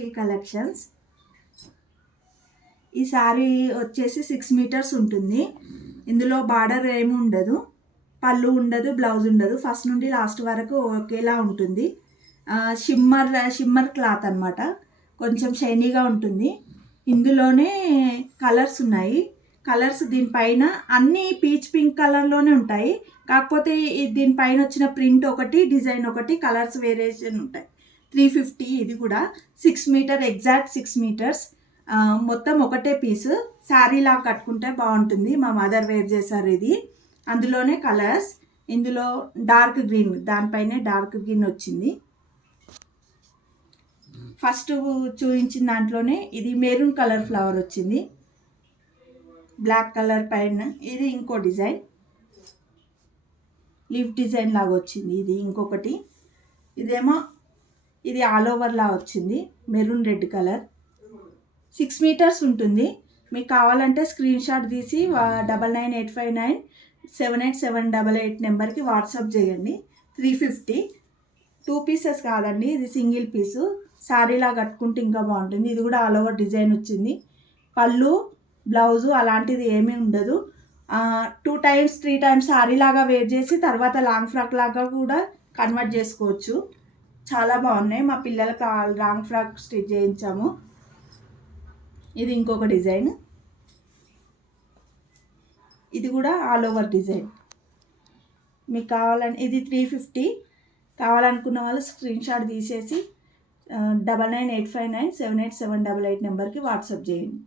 Shri collections. ఈ శారీ వచ్చేసి 6 metres ఉంటుంది. ఇందులో బార్డర్ ఏమి ఉండదు, పళ్ళు ఉండదు, బ్లౌజ్ ఉండదు. ఫస్ట్ నుండి లాస్ట్ వరకు ఒకేలా ఉంటుంది. షిమ్మర్ క్లాత్ అనమాట. కొంచెం షైనీగా ఉంటుంది. ఇందులోనే కలర్స్ ఉన్నాయి. కలర్స్ దీనిపైన అన్నీ పీచ్ పింక్ కలర్లోనే ఉంటాయి. కాకపోతే దీనిపైన వచ్చిన ప్రింట్ ఒకటి, డిజైన్ ఒకటి, కలర్స్ వేరియేషన్ ఉంటాయి. 350. ఇది కూడా 6 మీటర్, ఎగ్జాక్ట్ 6 మీటర్స్. మొత్తం ఒకటే పీసు. శారీలా కట్టుకుంటే బాగుంటుంది. మా మదర్ వేర్ చేశారు ఇది. అందులోనే కలర్స్. ఇందులో డార్క్ గ్రీన్, దానిపైనే డార్క్ గ్రీన్ వచ్చింది. ఫస్ట్ చూపించిన దాంట్లోనే ఇది మెరూన్ కలర్ ఫ్లవర్ వచ్చింది, బ్లాక్ కలర్ పైన. ఇది ఇంకో డిజైన్, లీఫ్ డిజైన్ లాగా వచ్చింది. ఇది ఇంకొకటి. ఇదేమో ఇది ఆల్ ఓవర్ లా వచ్చింది, మెరూన్ రెడ్ కలర్. 6 మీటర్స్ ఉంటుంది. మీకు కావాలంటే స్క్రీన్ షాట్ తీసి 9985978788 నెంబర్కి వాట్సాప్ చేయండి. 350. 2 పీసెస్ కాదండి, ఇది సింగిల్ పీసు. శారీలా కట్టుకుంటే ఇంకా బాగుంటుంది. ఇది కూడా ఆల్ ఓవర్ డిజైన్ వచ్చింది. పళ్ళు, బ్లౌజు అలాంటిది ఏమీ ఉండదు. 2 టైమ్స్ 3 టైమ్స్ శారీలాగా వేర్ చేసి తర్వాత లాంగ్ ఫ్రాక్ లాగా కూడా కన్వర్ట్ చేసుకోవచ్చు. చాలా బాగున్నాయి. మా పిల్లలకి లాంగ్ ఫ్రాక్ స్టిచ్ చేయించాము. ఇది ఇంకొక డిజైన్. ఇది కూడా ఆల్ ఓవర్ డిజైన్. మీకు కావాలని ఇది 350. కావాలనుకున్న వాళ్ళు స్క్రీన్ షాట్ తీసేసి 9985978788 నెంబర్కి వాట్సాప్ చేయండి.